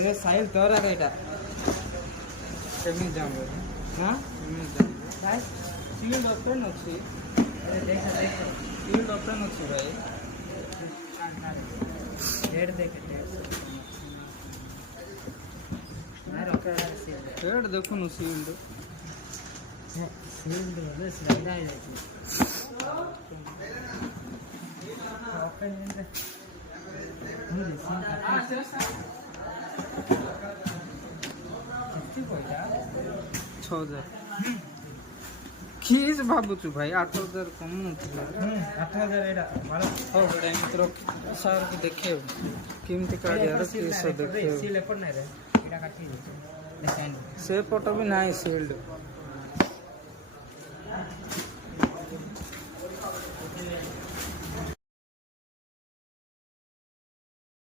ये साइल तोरा बेटा केमी जाम हां केमी जाम भाई सिविल डॉक्टर नछि अरे देख देख सिविल डॉक्टर नछि भाई हेड देख ना रखा हेड देखो नु सिविल बस लगा है ओपन किस भावुचु भाई 8000 कम नथिला 8000 एडा मारो हो बडा मित्र सार को देखे केमती काढ यार केस देखे सी लेपर नै रे एडा काटी दे से फोटो भी नाही सील्ड